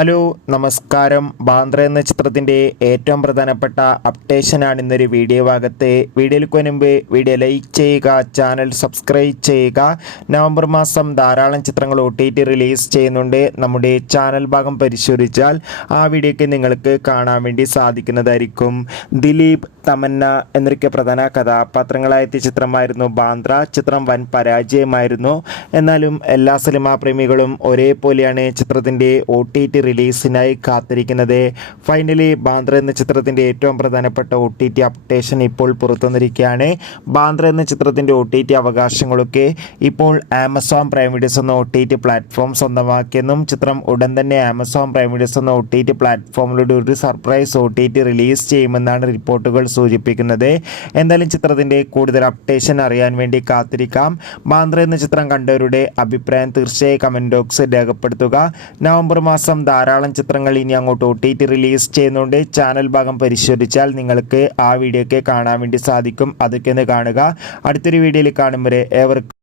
Hello നമസ്കാരം. ബാന്ദ്ര എന്ന ചിത്രത്തിൻ്റെ ഏറ്റവും പ്രധാനപ്പെട്ട അപ്ഡേഷനാണ് ഇന്നൊരു വീഡിയോ ഭാഗത്ത്. വീഡിയോയിലേക്ക് മുൻപ് വീഡിയോ ലൈക്ക് ചെയ്യുക, ചാനൽ സബ്സ്ക്രൈബ് ചെയ്യുക. നവംബർ മാസം ധാരാളം ചിത്രങ്ങൾ OTT റിലീസ് ചെയ്യുന്നുണ്ട്. നമ്മുടെ ചാനൽ ഭാഗം പരിശോധിച്ചാൽ ആ വീഡിയോയ്ക്ക് നിങ്ങൾക്ക് കാണാൻ വേണ്ടി സാധിക്കുന്നതായിരിക്കും. ദിലീപ്, തമന്ന എന്നൊക്കെ പ്രധാന കഥാപാത്രങ്ങളായെത്തിയ ചിത്രമായിരുന്നു ബാന്ദ്ര. ചിത്രം വൻ പരാജയമായിരുന്നു. എന്നാലും എല്ലാ സിനിമാ പ്രേമികളും ഒരേപോലെയാണ് ചിത്രത്തിൻ്റെ OTT റിലീസിനായി കാത്തിരിക്കുന്നത്. ഫൈനലി ബാന്ദ്ര എന്ന ചിത്രത്തിൻ്റെ ഏറ്റവും പ്രധാനപ്പെട്ട OTT അപ്ഡേഷൻ ഇപ്പോൾ പുറത്തുവന്നിരിക്കുകയാണ്. ബാന്ദ്ര എന്ന ചിത്രത്തിൻ്റെ OTT അവകാശങ്ങളൊക്കെ ഇപ്പോൾ ആമസോൺ പ്രൈം വീഡിയോസ് എന്ന OTT പ്ലാറ്റ്ഫോം സ്വന്തമാക്കിയെന്നും ചിത്രം ഉടൻ തന്നെ ആമസോൺ പ്രൈം വീഡിയോസ് എന്ന OTT പ്ലാറ്റ്ഫോമിലൂടെ ഒരു സർപ്രൈസ് OTT റിലീസ് ചെയ്യുമെന്നാണ് റിപ്പോർട്ടുകൾ സൂചിപ്പിക്കുന്നത്. എന്തായാലും ചിത്രത്തിൻ്റെ കൂടുതൽ അപ്ഡേഷൻ അറിയാൻ വേണ്ടി കാത്തിരിക്കാം. ബാന്ദ്ര എന്ന ചിത്രം കണ്ടവരുടെ അഭിപ്രായം തീർച്ചയായും കമൻറ്റ് ബോക്സിൽ രേഖപ്പെടുത്തുക. നവംബർ മാസം ധാരാളം ചിത്രങ്ങൾ ഇനി അങ്ങോട്ട് OTT റിലീസ് ചെയ്യുന്നുണ്ട്. ചാനൽ ഭാഗം പരിശോധിച്ചാൽ നിങ്ങൾക്ക് ആ വീഡിയോ ഒക്കെ കാണാൻ വേണ്ടി സാധിക്കും. അതൊക്കെ ഒന്ന് കാണുക. അടുത്തൊരു വീഡിയോയിൽ കാണും വരെ ഏവർക്കും